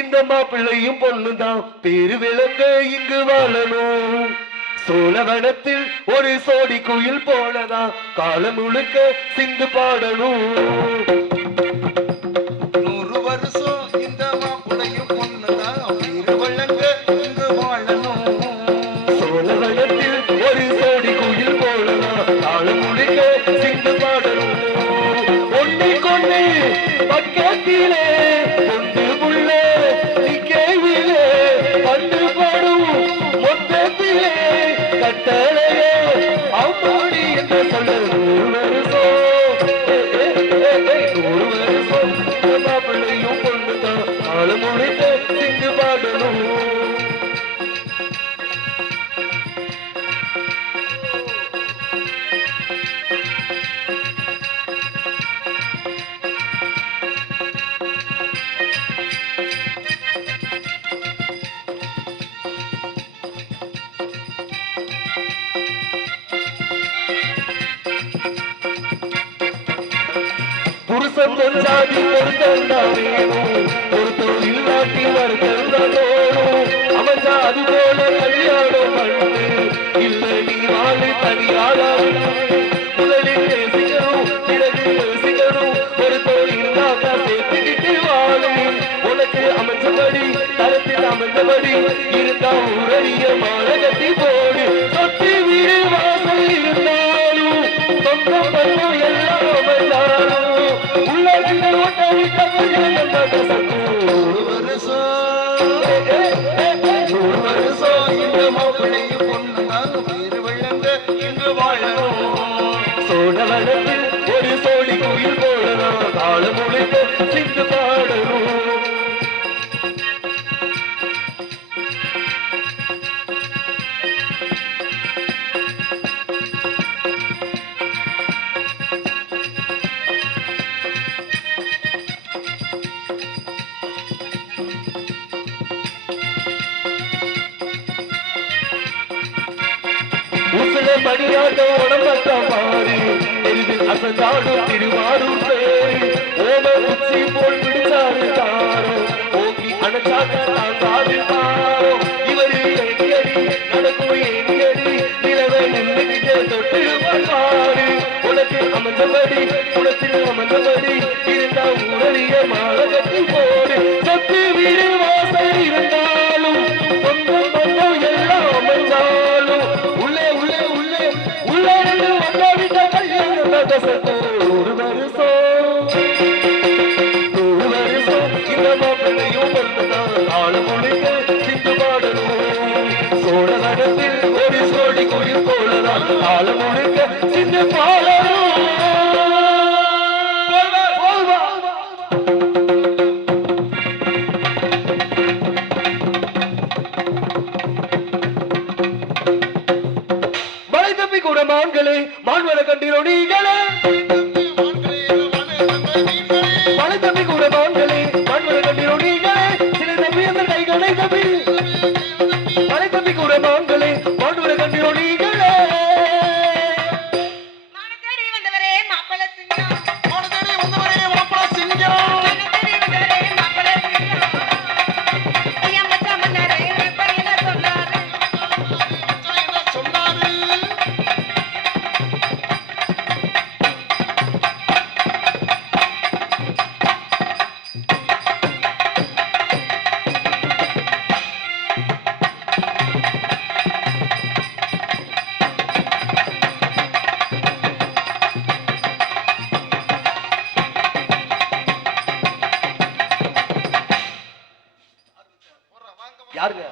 இந்த மாப்பிள்ளையும் பொண்ணுதான் பேரு விளங்க இங்கு வாழணும். சோழவனத்தில் ஒரு சோடி குயில் போலதான் காலம் முழுக்க சிந்து பாடணும். 100 வருஷம் இந்த மாப்பிள்ளையும் பொண்ணுதான் பேரு விளங்க இங்கு வாழணும். சோழவனத்தில் ஒரு சோடி குயில் போலதான் காலம் முழுக்க சிந்து பாடணும். ஒன்னை கொண்டு பக்கத்திலே கொண்டு புள்ள நிக்கையிலே கண்டு படும் மொத்தத்திலே கட்டளையே அம்மாடி என்று சொல்ல 100 வருஷம் மாப்பிள்ளையும் பொண்ணுதான் காலம் முழுக்க சிந்து பாடணும். புருஷன் பொஞ்சாதி பொருத்தந்தா வேணும், ஒரு தொழில் நாட்டி வருத்தந்தா தோணும். அமைஞ்சா அது போல கல்யாணம் பண்ணு, இல்ல நீ வாழை தனியாக முதலில் பேசிக்கணும், பிறகு யோசிக்கணும். ஒரு தொழில் நாட்டா சேர்த்துக்கிட்டு வாழு. உனக்கு அமைச்சபடி தரத்தில் அமைந்தபடி இருந்தா ஊரடிய மாநகத்தி போடு. சொத்து வீடு வாசல் இருந்தாலும் சொந்தம் பந்தம் எல்லாம் அமைந்தாலும் 100 வருஷம் இந்த மாப்பிள்ளையும் பொண்ணுதான் பேரு விளங்க இங்கு வாழணும். சோழவனத்தில் ஒரு சோடி குயில் போடணும் காலம் முழுக்க சிந்து பாடணும். உசுல மணியாட்டம் உடம்பத்தான் மாறி எரிவில் அசந்தாடும் திருவாரூர் பேரு. ஓம உச்சி போல் பிடிச்சாரு தாரோ, ஓங்கி அணைச்சாக்க தாங்காது தாரோ. இவரு ஏனியடி நடக்கும் ஏனியடி நிலவை நின்றுகிட்ட தொட்டு பாரு. உனக்கு அமைந்தபடி குளத்தில் அமைந்தபடி இருந்தா ஊரறிய மாநகத்தி போடு. சொத்து வீடு வாசல் இருந்தாலும் சொந்தம் பந்தம் எல்லாம் அமைந்தாலும் உள்ளே உள்ளே உள்ளே உள்ளே வந்தாவிட்ட கல்யாணம் 100 வருஷம் இந்த மாப்பிள்ளையும் பொண்ணுதான் காலம் முழுக்க சிந்து பாடணும். சோழவனத்தில் ஒரு சோடி குயில் போலதான் காலம் முழுக்க சிந்து பாடணும். மலை தப்பி கூட மான்களே மான்வர கண்டிரோ நீங்களே. மலை தப்பி கூட மான்களே மான்வர கண்டிரோ நீங்களே. சில தப்பி அந்த கைகளை தப்பி மலை தப்பி கூட மான்களே மான்வர கண்டிரோ நீங்களே. மானத்தேடி வந்தவரே மாப்பிள்ளை சிங்கம், மானத்தேடி வந்தவரே மாப்பிள்ளை சிங்கம். மானத்தேடி வந்தவரே மாப்பிள்ளை சிங்கம். ஐயா மச்சான் மன்னாரே இப்ப என்ன சொன்னாரு? என்ன சொன்னாரு? யாருங்க?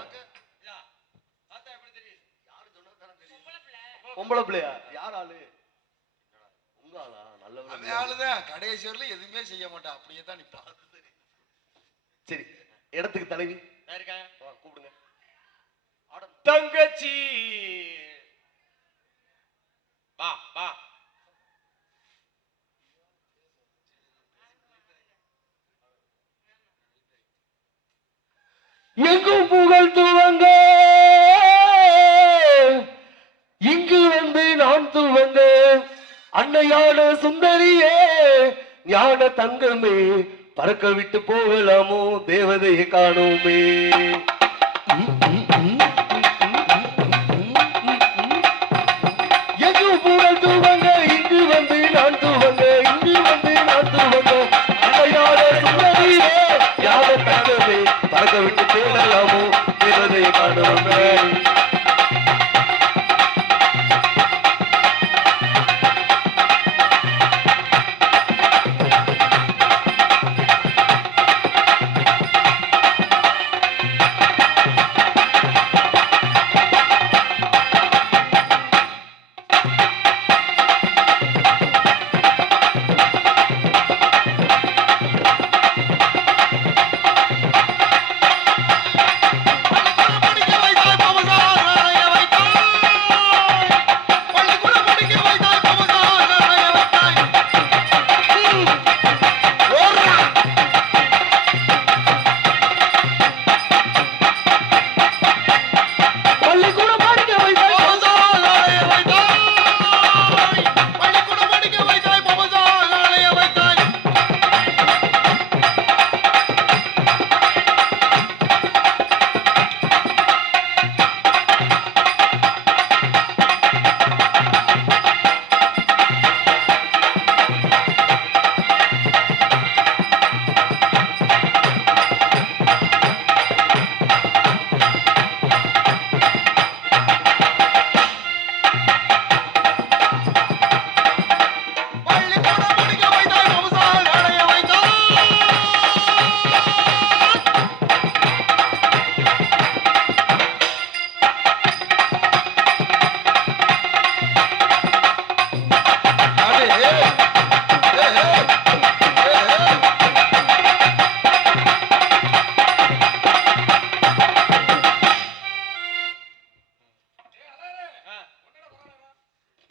பொம்பளை பிள்ளையா? யார் ஆளு? உங்க ஆளா? நல்லவங்க. அந்த ஆளுதான் கடைசி வரல எதுவுமே செய்ய மாட்டான், அப்படியே தான் நிப்பான். சரி, இடத்துக்கு தலைவி கூப்பிடுங்க. தங்கச்சி வா வா. எங்கும் புகழ் துவங்க இங்கு வந்து நான் துவங்க அன்னையான சுந்தரியே ஞான தங்கமே பறக்க விட்டு போகலாமோ தேவதையை காணோமே. எங்கு புகழ் துவங்க இங்கு வந்து நான் துவங்க இங்கு வந்து நான் துவங்க அடையாள சுந்தரியே யார தங்கமே பறக்க விட்டு போகலாமோ தேவதையை காணோமே.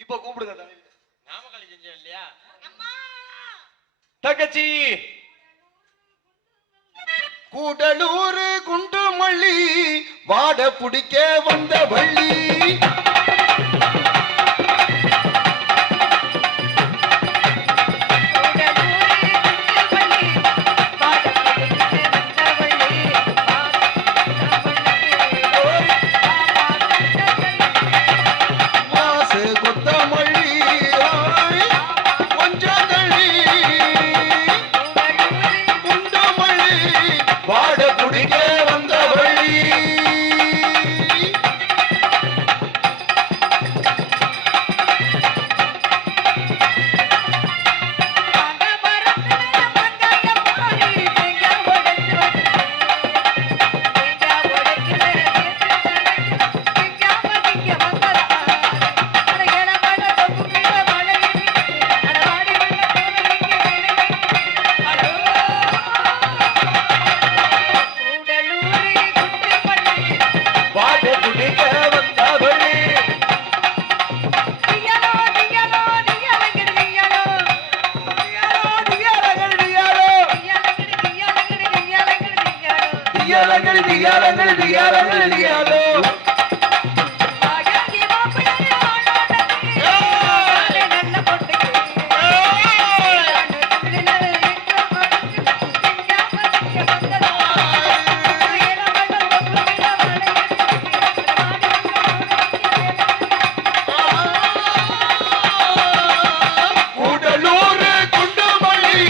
இப்ப கூப்பிடுங்க தலைவி. நாமக்கல் செஞ்சேன் இல்லையா தங்கச்சி கூடலூர் குண்டுமல்லி வாட புடிக்க வந்த வள்ளி மாசு குத்தமல்லி கொஞ்சம் தள்ளி குண்டுமல்லி வாட புடிக்க வந்த வள்ளி வாட புடிக்க வந்த வள்ளி தியாலங்கள் தியாலங்கள் தியாலங்கள் தியாலோ கூடலூர் குண்டுமல்லி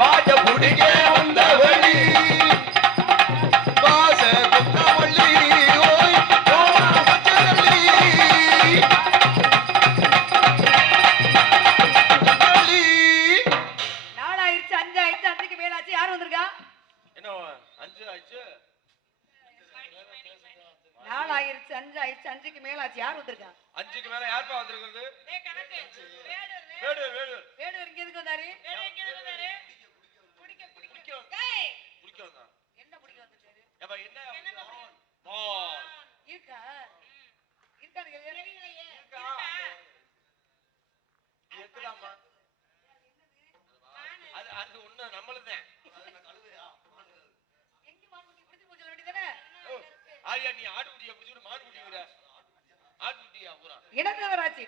வாட புடிக்க வந்த வள்ளி வாச குத்தமல்லி ஓய் பச்சதள்ளி தள்ளி நாளாயிருச்சு, 5 ஆயிடுச்சு, 5க்கு மேல ஆச்சு. யார் வந்திருக்கா? என்ன 5 ஆச்சு 4 ஆயிருச்சு, 5 ஆயிடுச்சு, 5க்கு மேல ஆச்சு. யார் வந்திருக்கா? 5க்கு மேல யார்ப்பா வந்திருக்கிறது வேடு வேடு வேடுவர் இங்க எதுக்கு வந்தாரு? குடிக்க வந்தான் என்ன பிடிக்க வந்துட்டாரு? ஏப்பா என்ன வா இருக்கா? இருக்கான்னு கேளு. இருக்கா எத்தலாமா அது அது ஒண்ணு நம்மளுதான் எங்க மான்குட்டி பிடிச்சு போக சொல்ல வேண்டியதானே? ஆரியா நீ ஆட்டுக்குட்டியை பிடிச்சிட்டு மாடு குட்டிங்கிற ஆட்டுக்குட்டியா பூரா இடத்தவராச்சு.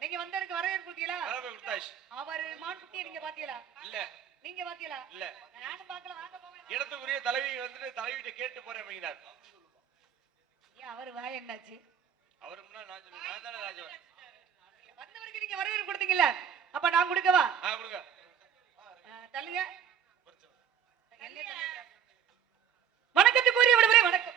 நீங்க வந்ததுக்கு வரவேற்பு கொடுத்தீங்களா? வரவே கொடுத்தாச்சு அவர் மான்குட்டியை நீங்க பாத்தீங்களா? இல்ல நீங்க பாத்தீங்களா? இல்ல நானும் இடத்துக்குரிய தலைவி வந்துட்டு தலைவிட்ட கேட்டு போறேன் அப்படிங்கிறார். ஏன் அவர் வாய் என்னாச்சு? அவரு முன்னாடி நான் சொல்லுவேன், நான் தானே ராஜா. வந்தவருக்கு நீங்க வரவேற்பு கொடுத்தீங்கல்ல, அப்ப நான் கொடுக்கவா? கொடுங்க. தள்ளுங்க. வணக்கத்துக்குரிய விடுமுறை வணக்கம்.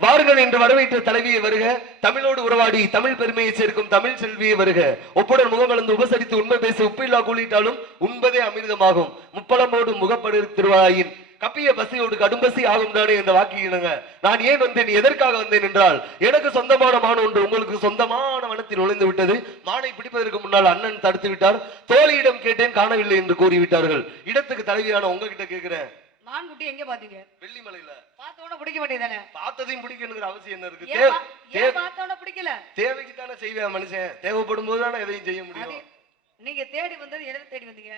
வாருங்கள் என்று வரவேற்ற தலைவியை வருக. தமிழோடு உறவாடி தமிழ் பெருமையை சேர்க்கும் தமிழ் செல்வியை வருக. ஒப்புடன் முகமலர்ந்து உபசரித்து உண்மை பேசி உப்பில்லா கூலிட்டாலும் உண்பதே அமிர்தமாகும். முப்பலமோடு முகப்படு திருவாயின் கப்பிய பசியோடு கடும்பசி ஆகும் தானே இந்த வாக்கியினுங்க. நான் ஏன் வந்தேன், எதற்காக வந்தேன் என்றால், எனக்கு சொந்தமான மான் ஒன்று உங்களுக்கு சொந்தமான வனத்தில் நுழைந்து விட்டது. மானை பிடிப்பதற்கு முன்னால் அண்ணன் தடுத்து விட்டார். தோழியிடம் கேட்டேன், காணவில்லை என்று கூறிவிட்டார்கள். இடத்துக்கு தலைவியான உங்ககிட்ட கேட்கிறேன், மான் குட்டி எங்க பாத்தீங்க? வெள்ளிமலையில. பார்த்தோட பிடிக்க வேண்டியதானே? பார்த்ததையும் பிடிக்கணுங்கிற அவசியம் என்ன இருக்கு? ஏன் பார்த்தோட பிடிக்கல? தேவைக்கு தானே செய்வேன் மனுஷன். தேவைப்படும் போது தானே எதையும் செய்ய முடியும். நீங்க தேடி வந்தது எதை தேடி வந்தீங்க?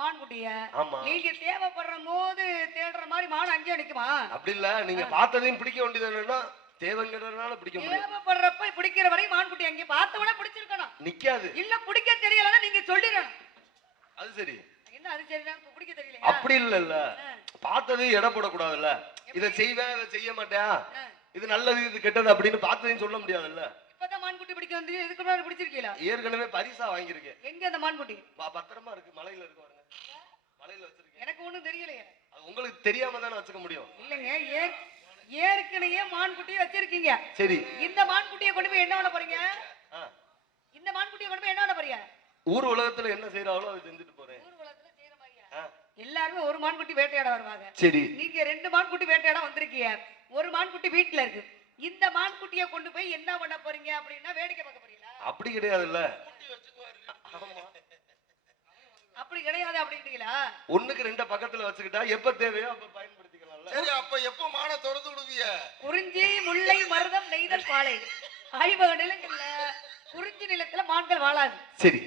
மான் குட்டிய. ஆமா. நீங்க தேவைப்படுற போது தேடுற மாதிரி மான் அங்கேயே நிக்குமா? அப்படி இல்ல, நீங்க பார்த்ததையும் பிடிக்க வேண்டியதுன்னா தேவைங்கிறதுனால பிடிக்க முடியும். தேவைப்படுறப்ப பிடிக்கிற வரை மான் குட்டி அங்கே பார்த்தவன பிடிச்சிருக்கணும். நிக்காது. இல்ல பிடிக்க தெரியலன்னா நீங்க சொல்லிடணும். அது சரி. என்ன அது சரிதான், பிடிக்க தெரியல. அப்படி இல்ல, பார்த்தது எடை போடக்கூடாதுல்ல. இதை செய்வேன் இதை செய்ய மாட்டேன், இது நல்லது இது கெட்டது அப்படின்னு பார்த்ததையும் சொல்ல முடியாதுல்ல. இப்பதான் மான்குட்டி பிடிக்க வந்து இதுக்கு முன்னாடி பிடிச்சிருக்கீங்களா? ஏற்கனவே பரிசா வாங்கியிருக்கேன். எங்க அந்த மான்குட்டி? பத்திரமா இருக்கு, மலையில இருக்கு பாருங்க. மலையில வச்சிருக்கேன். எனக்கு ஒண்ணும் தெரியலையே. அது உங்களுக்கு தெரியாம தானே வச்சுக்க முடியும். இல்லங்க, ஏற்கனவே மான்குட்டியை வச்சிருக்கீங்க. சரி, இந்த மான்குட்டியை கொண்டு போய் என்ன பண்ண போறீங்க? இந்த மான்குட்டியை கொண்டு போய் என்ன பண்ண போறீங்க? ஊர் உலகத்துல என்ன செய்யறாங்களோ அதை செஞ்சுட்டு போறேன். ஊர் உலகத்துல செய்யற மாதிரியா? எல்லாருமே ஒரு மான்குட்டி வேட்டையாட வருவாங்க. சரி, நீங்க 2 மான்குட்டி வேட்டையாட வந்திருக்கீங்க. ஒரு மான்குட்டி வீட்டுல இருக்கு. இந்த மான்குட்டியை கொண்டு போய் என்ன பண்ண போறீங்க அப்படின்னா வேடிக்கை பார்க்க போறீங்களா? அப்படி கிடையாதுல்ல. அப்படி கிடையாது அப்படின்றீங்களா? ஒண்ணுக்கு 2 பக்கத்துல வச்சுக்கிட்டா எப்ப தேவையோ அப்ப பயன்படுத்திக்கலாம்ல. சரி, அப்ப எப்ப மான திறந்து விடுவீங்க? குறிஞ்சி, முல்லை, மருதம், நெய்தல், பாலை ஆய்வக நிலங்கள்ல குறிஞ்சி நிலத்துல மான்கள் வாழாது. சரி,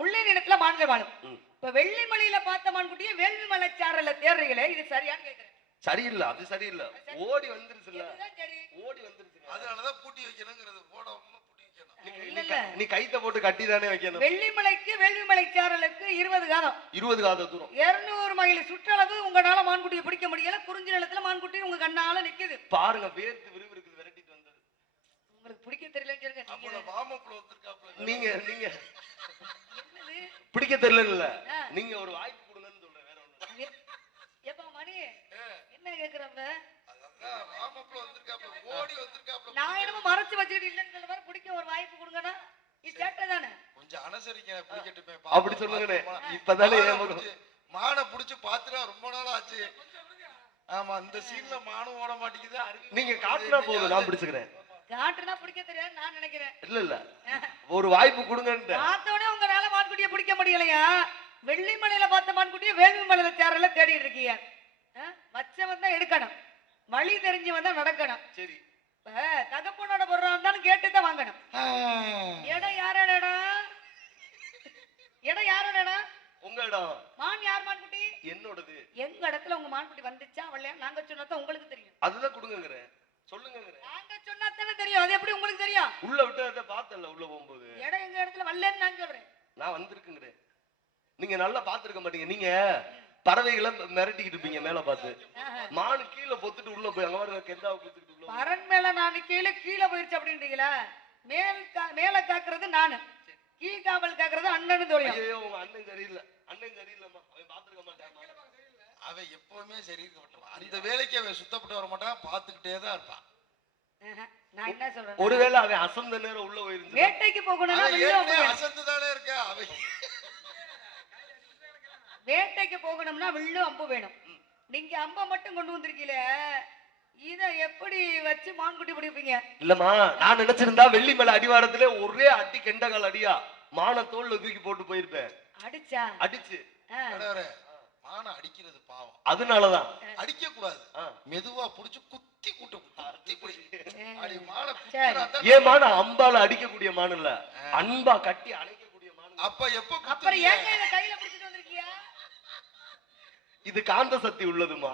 முல்லை நிலத்துல மான்கள் வாழும். இப்ப வெள்ளிமலையில பார்த்த மான்குட்டியை வேள்வி மலைச்சாரல தேடுறீங்களே, இது சரியான்னு கேக்குறேன். சரியில்லை, அது சரியில்லை. ஓடி வந்துருச்சுல்ல, ஓடி வந்துருச்சு. அதனாலதான் பூட்டி வைக்கணுங்கிறது. போடாம பூட்டி வைக்கணும். நீ கைத்த போட்டு கட்டி தானே வைக்கணும். வெள்ளிமலைக்கு வேள்வி மலைச்சாரலுக்கு 20 காதம், 20 காத தூரம், 200 மைல் சுற்றளவு. உங்களால மான்குட்டியை பிடிக்க முடியல. குறிஞ்சி நிலத்துல மான்குட்டி உங்க கண்ணால நிக்குது. பாருங்க, வேர்த்து விறுவிறுக்குது, விரட்டிட்டு வந்தது. உங்களுக்கு பிடிக்க தெரியலன்னு சொல்லுங்க. நீங்க நீங்க என்னது பிடிக்க தெரியல, நீங்க ஒரு வாய்ப்பு கொடுங்கன்னு சொல்றேன், வேற ஒண்ணு. எப்ப மணி என்ன கேக்குறப்ப ஓடி வந்திருக்காப்ல. நான் என்னமோ மறைச்சு வச்சுக்கிட்டு இல்லன்னு சொல்ல மாதிரி பிடிக்க ஒரு வாய்ப்பு கொடுங்கண்ணா. இது சேட்டை தானே. கொஞ்சம் அனுசரிக்க பிடிக்கட்டுமே. அப்படி சொல்லுங்கண்ணே. இப்பதானே மானை புடிச்சு பாத்துட்டா ரொம்ப நாள் ஆச்சு. ஆமா, இந்த சீன்ல மானும் ஓட மாட்டேங்குது. நீங்க காட்டுனா போதும், நான் பிடிச்சுக்கிறேன். காட்டுனா பிடிக்க தெரியாது நான் நினைக்கிறேன். இல்ல ஒரு வாய்ப்பு கொடுங்கன்னு. பார்த்தோடனே உங்களால மான்குட்டியை பிடிக்க முடியலையா? வெள்ளிமலையில பார்த்த மான்குட்டியை வேள்வி மலையில சேரல தேடிட்டு இருக்கீங்க. வச்சவன் தான் எடுக்கணும், வழி தெரிஞ்சு வந்தா நடக்கணும். சரி, இப்ப தகப்பனோட பொருளா இருந்தாலும் கேட்டுதான் வாங்கணும். இடம் யாரோட இடம்? இடம் யாரோட இடம்? உங்க இடம். மான் யார் மான்குட்டி? என்னோடது. எங்க இடத்துல உங்க மான்குட்டி வந்துச்சா வரலையா நாங்க சொன்னதான் உங்களுக்கு தெரியும். அதுதான் கொடுங்கங்கறேன், சொல்லுங்கங்கறேன். நாங்க சொன்னா தானே தெரியும். அது எப்படி உங்களுக்கு தெரியும்? உள்ள விட்டு அதை பார்த்தல, உள்ள போகும்போது இடம் எங்க இடத்துல வரலன்னு நான் சொல்றேன். நான் வந்திருக்குங்கறேன். நீங்க நல்லா பாத்துருக்க மாட்டீங்க. நீங்க பறவைகளை மிரட்டிக்கிட்டு இருப்பீங்க மேல பார்த்து. மான் கீழே பொத்துட்டு உள்ள போய் அங்க பாருங்க, கெண்டாவை பொத்துக்கிட்டு உள்ள. பரன் மேல நான் கீழே போயிருச்சு அப்படின்றீங்களா? மேல காக்குறது நானு, கீ காவல் காக்குறது அண்ணனு தெரியும். ஐயோ, உங்க அண்ணன் சரியில்லை. அண்ணன் சரியில்லைம்மா, அவன் பாத்துருக்க மாட்டான். அவன் எப்பவுமே சரி இருக்க மாட்டான். அந்த வேலைக்கு அவன் சுத்தப்பட்டு வர மாட்டான், பாத்துக்கிட்டே தான் இருப்பான். நான் என்ன சொல்றேன், ஒருவேளை அவன் அசந்த நேரம் உள்ள போயிருந்து வேட்டைக்கு போகணும்னா அசந்து தானே இருக்க. அவன் வேட்டைக்கு போகணும்னா வில்லு அம்பு வேணும். நீங்க அம்ப மட்டும் கொண்டு வந்திருக்கீல, இத எப்படி வச்சு மான்குட்டி பிடிப்பீங்க? இல்லம்மா, நான் நினைச்சிருந்தா வெள்ளிமலை அடிவாரத்திலே ஒரே அடி கெண்டகால் அடியா மான தோல்ல தூக்கி போட்டு போயிருப்பேன். அடிச்சா அடிச்சு மான அடிக்கிறது பாவம். அதனாலதான் அடிக்க கூடாது, மெதுவா புடிச்சு குத்தி கூட்டு ஏன் மான அம்பால அடிக்கக்கூடிய மான் இல்ல, அன்பா கட்டி அணைக்கக்கூடிய மான். அப்ப எப்ப அப்புறம் ஏங்க இத கையில பிடிச்சிட்டு வந்திருக்கியா? இது காந்த சக்தி உள்ளதுமா.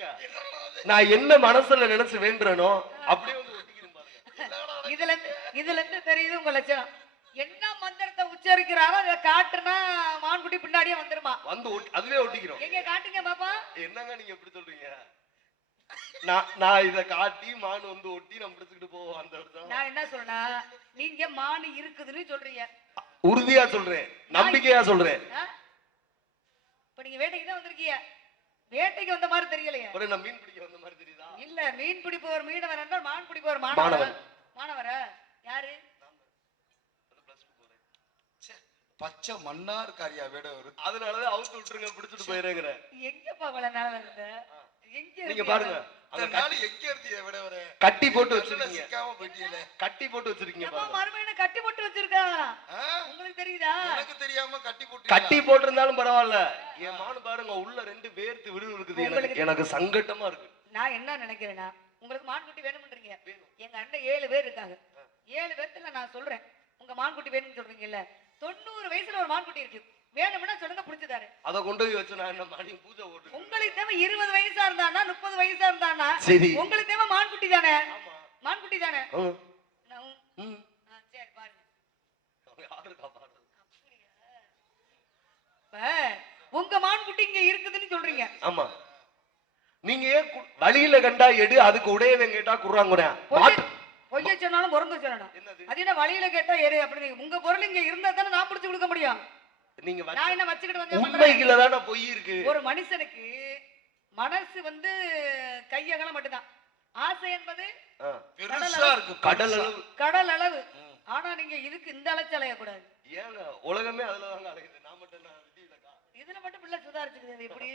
கேளுங்க. நான் என்ன மனசுல நினைச்சு வேண்டுறனோ அப்படியே வந்து ஒட்டிக்கிறேன் பாருங்க. இதுல இருந்து தெரியுது உங்க லட்சணம். என்ன மந்திரத்தை உச்சரிக்கிறாரோ அதை காட்டுனா மான்குட்டி பின்னாடியே வந்துருமா? வந்து அதுவே ஒட்டிக்கிறோம். எங்க காட்டுங்க பாப்பா. என்னங்க நீங்க எப்படி சொல்றீங்க? நான் இத காட்டி மான் வந்து ஒட்டி நம்ம பிடிச்சிட்டு போவோம் அந்த இடத்துல. நான் என்ன சொல்றேன்னா, நீங்க மான் இருக்குதுன்னு சொல்றீங்க. உறுதியா சொல்றேன், நம்பிக்கையா சொல்றேன். இப்ப நீங்க வேட்டைக்கு தான் வந்திருக்கீங்க. வேட்டைக்கு வந்த மாதிரி தெரியலையே. ஒரு நான் மீன் பிடிக்க வந்த மாதிரி தெரியுதா? இல்ல, மீன் பிடிப்பவர் மீனவர் என்றால் மான் பிடிப்பவர் மாணவர். மாணவர யாரு? பச்சை மண்ணா இருக்காரியா வேடவர். அதனாலதான் அவுத்து விட்டுருங்க, பிடிச்சிட்டு போயிருங்கிற. எங்கப்பா இவ்வளவு நாள் இருந்த? எங்க நீங்க பாருங்க, எங்க இருந்தீங்க வேடவர? கட்டி போட்டு வச்சிருக்கீங்க. சிக்காம போயிட்டீங்களே. கட்டி போட்டு வச்சிருக்கீங்க பாருங்க. மறுமையில கட்டி போட்டு வச்சிருக்கா. உங்களுக்கு தெரியுதா? எனக்கு தெரியாம கட்டி போட்டு. கட்டி போட்டிருந்தாலும் பரவாயில்ல. என் மானு பாருங்க, உள்ள ரெண்டு வேர்த்து விடு இருக்குது. எனக்கு சங்கட்டமா இருக்கு. நான் என்ன நினைக்கிறேன்னா, உங்களுக்கு மான்குட்டி வேணும்ன்றீங்க. எங்க அண்ணன் 7 பேர் இருக்காங்க. 7 பேர்த்துல நான் சொல்றேன், உங்க மான்குட்டி வேணும்னு சொல்றீங்கல்ல, 90 வயசுல ஒரு மான்குட்டி இருக்கு. வேணும்னா சொல்லுங்க, புடிச்சுதாரு. அத கொண்டு போய் வச்சு நான் என்ன மாடி பூஜை ஓட்டு. உங்களுக்கு தேவை 20 வயசா இருந்தானா 30 வயசா இருந்தானா சரி, உங்களுக்கு தேவை மான்குட்டி தானே? மான்குட்டி தானே? சரி பாருங்க. உங்க மான்குட்டி இங்க இருக்குதுன்னு சொல்றீங்க. ஆமா. நீங்க வழியில கண்டா எடு, அதுக்கு உடையவன் கேட்டா குறாங்குறேன். பொய்ய சொன்னாலும் பொறந்து சொல்லணும். அது என்ன வழியில கேட்டா எரு அப்படி? உங்க பொருள் இங்க இருந்தா தானே நான் பிடிச்சு கொடுக்க முடியும். நீங்க நான் என்ன வச்சுக்கிட்டு வந்தேன்? உண்மைக்குள்ள தான பொய் இருக்கு. ஒரு மனுஷனுக்கு மனசு வந்து கையகலம் மட்டும்தான். ஆசை என்பது பெருசா இருக்கு, கடல் அளவு. ஆனா நீங்க இதுக்கு இந்த அளச்சு அலைய கூடாது. ஏங்க உலகமே அதுலதாங்க அலையுது. நான் மட்டும் என்ன விதிவிலக்கா? இதுல மட்டும் பிள்ளை சுதாரிச்சுக்குது. எப்படி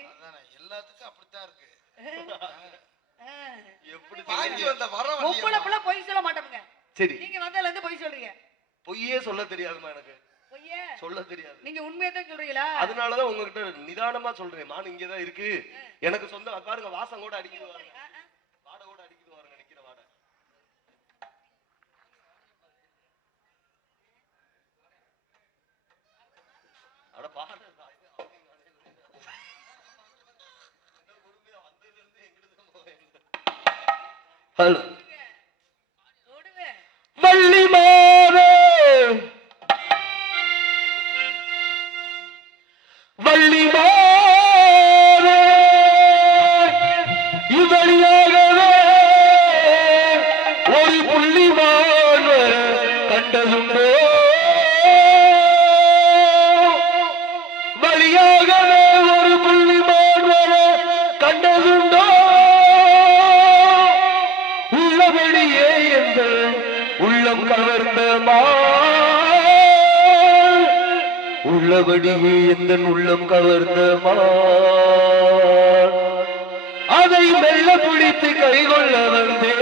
எல்லாத்துக்கும் அப்படித்தான் இருக்கு. எப்படி வாங்கி வந்த வர உங்கள பிள்ளை பொய் சொல்ல மாட்டோம்ங்க. சரி, நீங்க வந்ததுல இருந்து பொய் சொல்றீங்க. பொய்யே சொல்ல தெரியாதுமா எனக்கு. பொய்யே சொல்ல தெரியாது. நீங்க உண்மையை தான் சொல்றீங்களா? அதனாலதான் உங்ககிட்ட நிதானமா சொல்றேன். மான் இங்கதான் இருக்கு. எனக்கு சொந்த பாருங்க, வாசம் கூட அடிக்குது பாருங்க. வாடை கூட அடிக்குது பாருங்க, நிக்கிற வாடை. அட பாடு. ஹலோ வள்ளி மாறே, வள்ளி மாறே, இவ்வழியாகவே ஒரு புள்ளிமான் கண்டதுண்டோ? வழியாகவே ஒரு புள்ளிமான் கண்டதுண்டோ? உள்ளபடியே எந்த உள்ளம் கவர்ந்த உள்ளபடியே எந்த உள்ளம் கவர்ந்த அதை மெல்ல பிடித்து கைகொள்ள வந்தே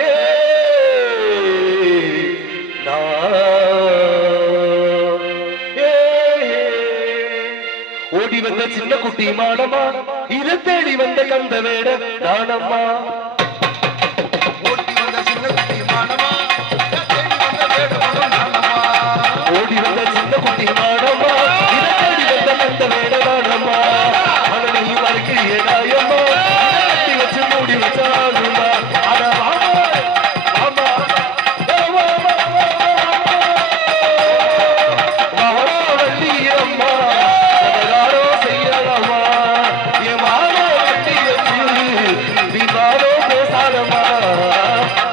ஓடி வந்த சின்ன குட்டி மானமா, இதை தேடி வந்த கந்த வேட நானம்மா. ஓட்டி வந்த சின்ன குட்டி மானமா, தேடி வந்த வேடவனும் நானம்மா. ஓடி வந்த சின்ன குட்டி மானமா, இதை தேடி வந்த கந்த வேட நானம்மா. அவனையும் அறுக்கிறிய நாயம்மா, கட்டி வச்சு மூடி வச்சாலுமா. அட வாமா வள்ளியம்மா, சதகாரோ செய்யலாமா. என் மாமா கட்டி வச்சு விவாதோ பேசாதமா.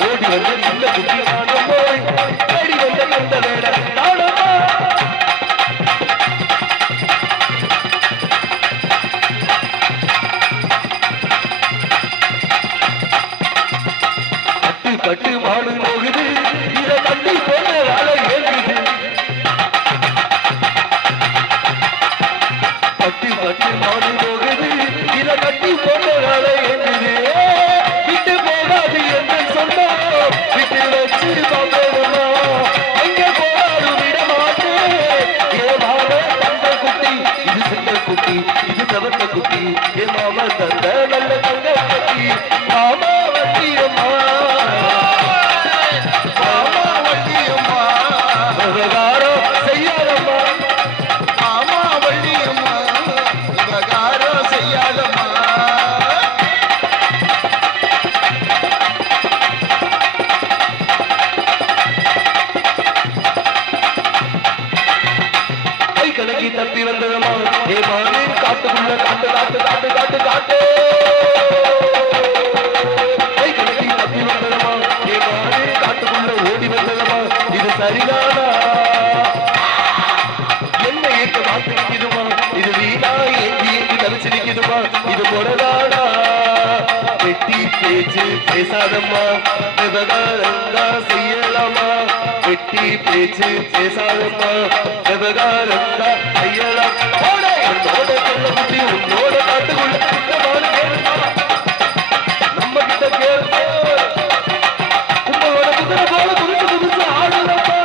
ஓடி வந்த சின்ன குட்டி நானம்மா, தேடி வந்த கந்த வேட நானம்மா. பட்டு பட்டு மாடு போகுது, இத கட்டி போன வேலை ஏங்குது. பட்டு பட்டு மாடு போகுது, இத கட்டி போன வேலை ஏங்குது. விட்டு போகாது என்று சொன்னா, விட்டு வச்சு பாப்போமா. அங்க போனாலும் விட மாட்டேன். ஏ மாம தந்த குட்டி, இது சின்ன குட்டி, இது செவந்த குட்டி. ஏ மாம தந்த நல்ல தங்க குட்டி. மாமா வட்டியம்மா, மாமா வள்ளியம்மா, விவகாரம் செய்யாதம்மா. மாமா வள்ளியம்மா, விவகாரம் செய்யாதம்மா. காட்டு காட்டு காட்டு காட்டு கை கணக்கி தப்பி வந்ததமா ஏமாறு காட்டுக்குள்ள ஓடி வந்ததமா இது சரிதானா என்ன ஏற்க பார்த்து நிற்குதுமா இது வீணா ஏங்கி ஏங்கி தவிச்சு நிற்குதுமா இது போடதானா வெட்டி பேச்சு பேசாதம்மா விவகாரங்கா செய்யலாமா வெட்டி பேச்சு பேசாதம்மா விவகாரங்கா செய்யலாம் என்னோட சொல்ல புத்தி உன்னோட காட்டுக்குள்ள குற்றமான கேளுமா நம்ம கிட்ட கேளுமா உங்களோட குதிரை போல குதிச்சு குதிச்சு ஆடுலப்பா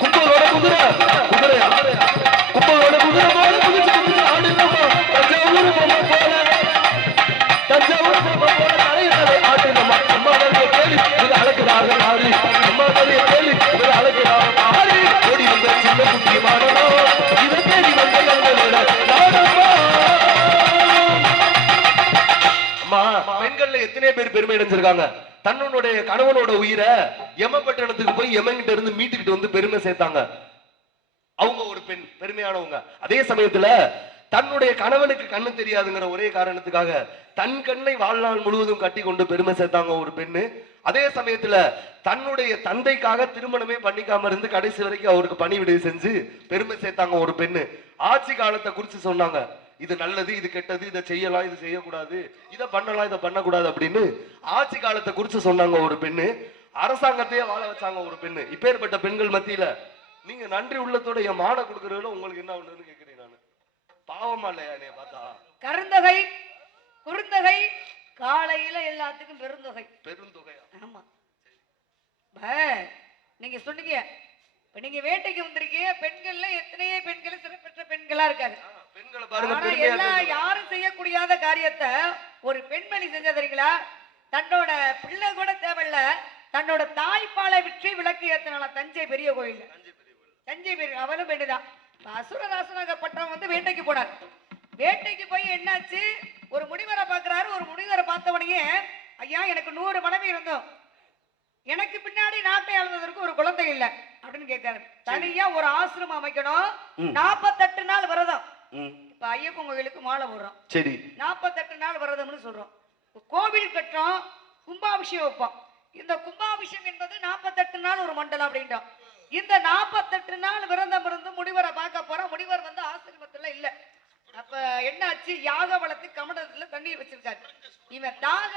கும்பலோட குதிரை குதிரையா கும்பலோட குதிரை போல குதிச்சு குதிச்சு ஆடுலப்பா தஞ்சாவூர் பொம்மை போல தஞ்சாவூர் பொம்மை போல தலையிலே ஆட்டுலம்மா அம்மா நிறைய கேள்வி இது அழகுதாக மாறி அம்மா நிறைய கேள்வி இது அழகுதாக மாறி ஓடி வந்த சின்ன குட்டி மாடனோ இதை தேடி வந்த எங்களோட நாடம்மா அம்மா பெண்கள்ல எத்தனை பேர் பெருமை அடைஞ்சிருக்காங்க தன்னுடைய கணவனோட உயிரை யமபட்டணத்துக்கு போய் யமங்கிட்ட இருந்து மீட்டுக்கிட்டு வந்து பெருமை சேர்த்தாங்க அவங்க ஒரு பெண் பெருமையானவங்க அதே சமயத்துல தன்னுடைய கணவனுக்கு கண்ணு தெரியாதுங்கிற ஒரே காரணத்துக்காக தன் கண்ணை வாழ்நாள் முழுவதும் கட்டி கொண்டு பெருமை சேர்த்தாங்க ஒரு பெண்ணு அதே சமயத்துல தன்னுடைய தந்தைக்காக திருமணமே பண்ணிக்காம இருந்து கடைசி வரைக்கும் அவருக்கு பணிவிடை செஞ்சு பெருமை சேர்த்தாங்க ஒரு பெண்ணு ஆட்சி காலத்தை குறிச்சு சொன்னாங்க இது நல்லது இது கெட்டது இதை செய்யலாம் இது செய்யக்கூடாது இதை பண்ணலாம் இதை பண்ணக்கூடாது அப்படின்னு ஆட்சி காலத்தை குறிச்சு சொன்னாங்க ஒரு பெண்ணு அரசாங்கத்தையே வாழ வச்சாங்க ஒரு பெண்ணு இப்பேற்பட்ட பெண்கள் மத்தியில நீங்க நன்றி உள்ளத்தோட என் மான கொடுக்கறதுல உங்களுக்கு என்ன ஒண்ணுன்னு கேக்குறேன் நானு பாவமா இல்லையா என்னைய பார்த்தா கருந்தொகை குறுந்தொகை காலையில எல்லாத்துக்கும் பெருந்தொகை பெருந்தொகையா ஆமா நீங்க சொன்னீங்க இப்ப நீங்க வேட்டைக்கு வந்திருக்கீங்க பெண்கள்ல எத்தனையோ பெண்கள் சிறப்பெற்ற பெண்களா இருக்காங்க பெண்களை பாருங்க ஆனா பெருமையா எல்லாம் யாரும் செய்யக்கூடியாத காரியத்தை ஒரு பெண்மணி செஞ்சா தெரியுங்களா தன்னோட பிள்ளை கூட தேவையில்ல தன்னோட தாய்ப்பாலை விற்று விளக்கு ஏத்தினால தஞ்சை பெரிய கோயில் தஞ்சை பெரிய அவனும் பெண்ணுதான் அசுரதாசனாகப்பட்டவன் வந்து வேட்டைக்கு போனார் வேட்டைக்கு போய் என்னாச்சு ஒரு முனிவரை பாக்குறாரு ஒரு முனிவரை பார்த்தவனையே ஐயா எனக்கு 100 மனைவி இருந்தோம் எனக்கு பின்னாடி நாட்டை ஆளுவதற்கு ஒரு குழந்தை இல்லை அப்படின்னு கேட்காரு தனியா ஒரு ஆசிரமம் அமைக்கணும் 48 நாள் விரதம் இப்ப ஐயப்பன் கோயிலுக்கு மாலை போடுறோம் சரி 48 நாள் விரதம்னு சொல்றோம் கோவில் கட்டுறோம் கும்பாபிஷேகம் வைப்போம் இந்த கும்பாபிஷேகம் என்பது 48 நாள் ஒரு மண்டலம் அப்படின்றோம் இந்த 48 நாள் விரதம் இருந்து முனிவரை பார்க்க போறோம் முனிவர் வந்து ஆசிரமத்துல இல்ல அப்ப என்ன ஆச்சு யாக வளர்த்து கமண்டத்துல தண்ணீர் வச்சிருக்காரு இவன் தாக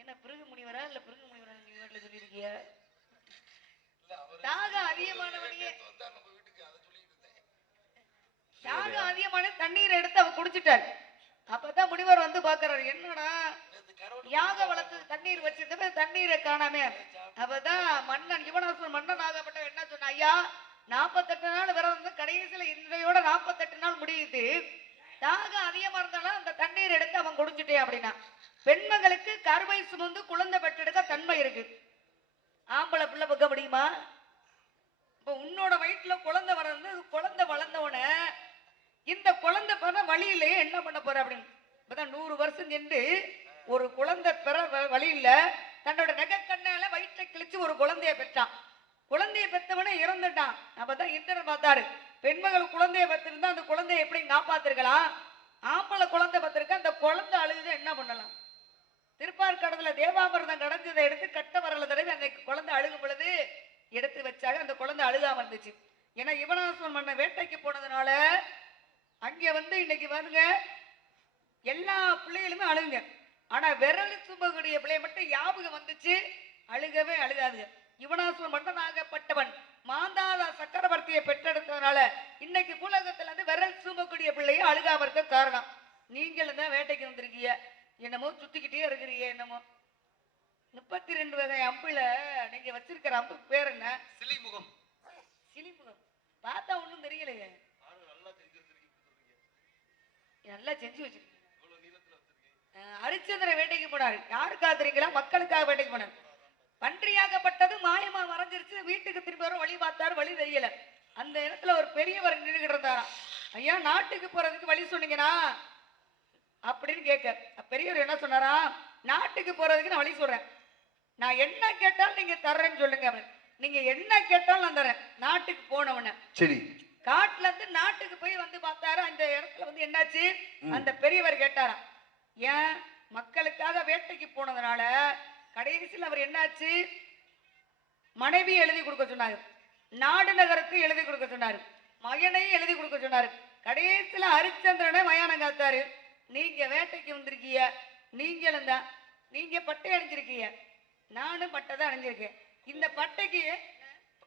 என்ன பிருகு முனிவரா இல்ல பிருகு முனிவரா நீங்க வீட்டுல சொல்லிருக்கீங்க தாக அதிகமானவனையே தாக அதிகமான தண்ணீரை எடுத்து அவ குடிச்சிட்டாரு அப்பதான் முனிவர் வந்து பாக்குறாரு என்னடா யாக வளர்த்து தண்ணீர் வச்சிருந்த தண்ணீரை காணாம அப்பதான் மன்னன் யுவனாசுரன் மன்னன் ஆகப்பட்ட என்ன சொன்ன ஐயா 48 நாள் விரதம் கடைசியில இன்றையோட 48 நாள் முடியுது தாகம் அதிகமா இருந்தாலும் அந்த தண்ணீர் எடுத்து அவன் குடிச்சிட்டே அப்படின்னா பெண்மகளுக்கு கருவை சுமந்து குழந்தை பெற்றெடுக்க தன்மை இருக்கு ஆம்பளை பிள்ளை பக்க முடியுமா இப்ப உன்னோட வயிற்றுல குழந்தை குழந்தை வளர்ந்தவன இந்த குழந்தை பெற வழியிலேயே என்ன பண்ண போற அப்படின்னு இப்பதான் 100 வருஷம் சென்று ஒரு குழந்தை பெற வழியில தன்னோட நெகக்கண்ணால வயிற்றை கிழிச்சு ஒரு குழந்தைய பெற்றான் குழந்தைய பெற்றவனே இறந்துட்டான் அப்பதான் இந்திரன் பார்த்தாரு பெண்மகள் குழந்தைய பெற்றிருந்தா அந்த குழந்தைய எப்படி காப்பாத்திருக்கலாம் ஆம்பளை குழந்தை பெற்றிருக்க அந்த குழந்தை அழுது என்ன பண்ணலாம் திருப்பார்கடத்துல தேவாமிர்தம் கடைஞ்சதை எடுத்து கட்ட வரல தடவை அந்த குழந்தை அழுகும் பொழுது எடுத்து வச்சாங்க அந்த குழந்தை அழுகாம இருந்துச்சு ஏன்னா யுவனாசுரன் மன்ன வேட்டைக்கு போனதுனால அங்க வந்து இன்னைக்கு பாருங்க எல்லா பிள்ளைகளுமே அழுகுங்க ஆனா விரல் சும்பக்கூடிய பிள்ளை மட்டும் ஞாபகம் வந்துச்சு அழுகவே அழுகாதுங்க யுவனாசுரன் மன்னனாகப்பட்டவன் மாந்தாதா சக்கரவர்த்தியை பெற்றெடுத்ததுனால இன்னைக்கு பூலகத்துல இருந்து விரல் சும்பக்கூடிய பிள்ளையை அழுகாம இருக்க காரணம் நீங்களும் தான் வேட்டைக்கு வந்திருக்கீங்க என்னமோ சுத்திக்கிட்டே இருக்கிறீங்க என்னமோ 32 வகை அம்புல நீங்க வச்சிருக்கிற அம்பு பேர் என்ன சிலிமுகம் சிலிமுகம் பார்த்தா ஒண்ணும் தெரியலையே நல்லா செஞ்சு வச்சிருக்கீங்க ஹரிச்சந்திர வேட்டைக்கு போனாரு யாருக்காக தெரியுங்களா மக்களுக்காக வேட்டைக்கு போனார் பன்றியாகப்பட்டது மாயமா மறைஞ்சிருச்சு வீட்டுக்கு திரும்பி வர வழி பார்த்தாரு வழி தெரியல அந்த இடத்துல ஒரு பெரியவர் நின்றுகிட்டு இருந்தாராம் ஐயா நாட்டுக்கு போறதுக்கு வழி சொன்னீங்கன்னா அப்படின்னு கேட்க பெரியவர் என்ன சொன்னாரா நாட்டுக்கு போறதுக்கு நான் வழி சொல்றேன் நான் என்ன கேட்டாலும் நீங்க தர்றேன்னு சொல்லுங்க நீங்க என்ன கேட்டாலும் நான் தரேன். நாட்டுக்கு போனவன சரி. காட்டுல இருந்து நாட்டுக்கு போய் வந்து பார்த்தாரு. அந்த இடத்துல வந்து என்னாச்சு, அந்த பெரியவர் கேட்டாராம், ஏன் மக்களுக்காக வேட்டைக்கு போனதுனால கடைசியில் அவர் என்னாச்சு, மனைவி எழுதி கொடுக்க சொன்னாரு, நாடு நகருக்கு எழுதி கொடுக்க சொன்னாரு, மகனையும் எழுதி கொடுக்க சொன்னாரு. கடைசியில் ஹரிச்சந்திரனை மயானம் காத்தாரு. நீங்க வேட்டைக்கு வந்திருக்கீங்க, நீங்களும் தான், நீங்க பட்டை அணிஞ்சிருக்கீங்க, நானும் பட்டை தான் அணிஞ்சிருக்கேன். இந்த பட்டைக்கு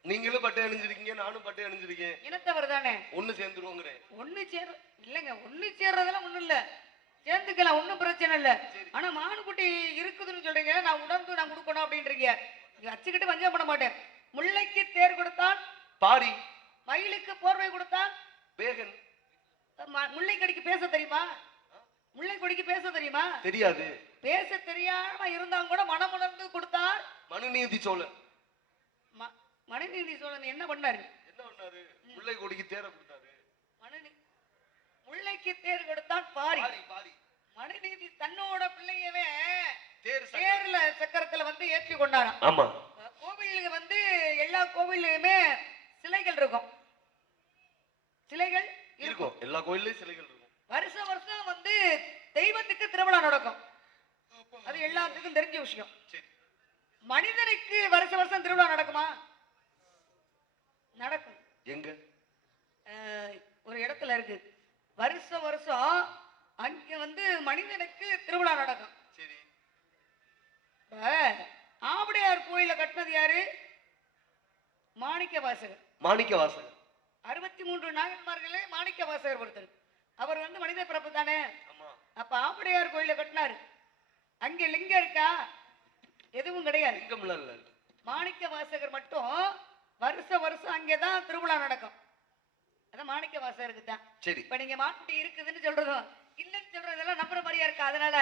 நீங்களும் பட்டை அணிஞ்சிருக்கீங்க, நானும் பட்டை அணிஞ்சிருக்கேன், இனத்தவர் தானே, ஒண்ணு சேர்ந்துருவோங்கிறேன். ஒண்ணு சேர இல்லைங்க, ஒண்ணு சேர்றதெல்லாம் ஒண்ணும் இல்ல, சேர்ந்துக்கலாம், ஒன்றும் பிரச்சனை இல்லை. ஆனா மானுக்குட்டி இருக்குதுன்னு சொல்றீங்க, நான் உணர்ந்து நான் கொடுக்கணும் அப்படின்றீங்க. வச்சுக்கிட்டு வஞ்சம் பண்ண மாட்டேன். முல்லைக்கு தேர் கொடுத்தான் பாரி, மயிலுக்கு போர்வை கொடுத்தான் வேகன். முல்லை கொடிக்கு பேச தெரியுமா? முல்லை கொடிக்கு பேச தெரியுமா? தெரியாது. பேச தெரியாம இருந்தாலும் கூட மனமுணர்ந்து கொடுத்தார் மனுநீதி சோழன். மனுநீதி சோழன் என்ன பண்ணாரு? என்ன பண்ணாரு? முல்லை கொடிக்கு தேர கொடுத்தாரு. முல்லைக்கு தேர் கொடுத்தான் பாரி. பாரி. மனுநீதி தன்னோட பிள்ளையவே தேர்ல தேர்ல சக்கரத்துல வந்து ஏற்றி கொண்டாராம். ஆமா. கோவிலுக்கு வந்து எல்லா கோவிலுமே சிலைகள் இருக்கும், சிலைகள் இருக்கும், எல்லா கோயிலையும் சிலைகள் இருக்கும். வருஷம் வருஷம் வந்து தெய்வத்துக்கு திருவிழா நடக்கும், அது எல்லாத்துக்கும் தெரிஞ்ச விஷயம். மனிதனுக்கு வருஷ வருஷம் திருவிழா நடக்குமா? நடக்கும். எங்க? ஒரு இடத்துல இருக்கு, வருஷம் வருஷம் அங்க வந்து மனிதனுக்கு திருவிழா நடக்கும். சரி. ஆவுடையார் கோயில கட்டினது யாரு? மாணிக்க வாசகர். மாணிக்க வாசகர். 63 நாயன்மார்களே மாணிக்க வாசகர் ஒருத்தர். அவர் வந்து மனித பிறப்பு தானே. ஆமா. அப்ப ஆவுடையார் கோயில கட்டினாரு. அங்க லிங்கம் இருக்கா? எதுவும் கிடையாது. லிங்கம் இல்ல. மாணிக்க வாசகர் மட்டும் வருஷம் வருஷம் அங்கேதான் திருவிழா நடக்கும். அதான் மாணிக்க வாசகருக்கு தான். சரி. இப்ப நீங்க மாட்டுட்டி இருக்குதுன்னு சொல்றதும் இல்லைன்னு சொல்றதெல்லாம் நம்புற மாதிரியா இருக்கு. அதனால